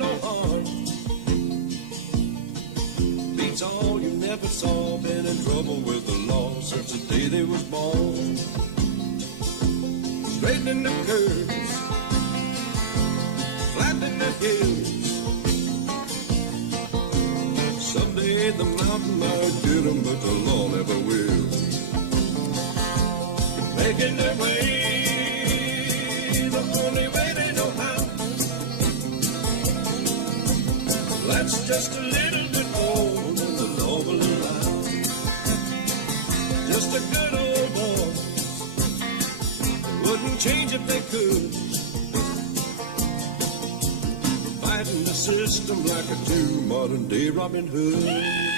no harm. Beats all you never saw, been in trouble with the law since the day they was born. Straightening the curves, flattening the hills. Someday the mountain might get 'em, but the law never will. Making their way the only way they know how. That's just a little bit more than the law will allow. Just a good old boy, wouldn't change if they could. Fighting the system like a true modern day Robin Hood.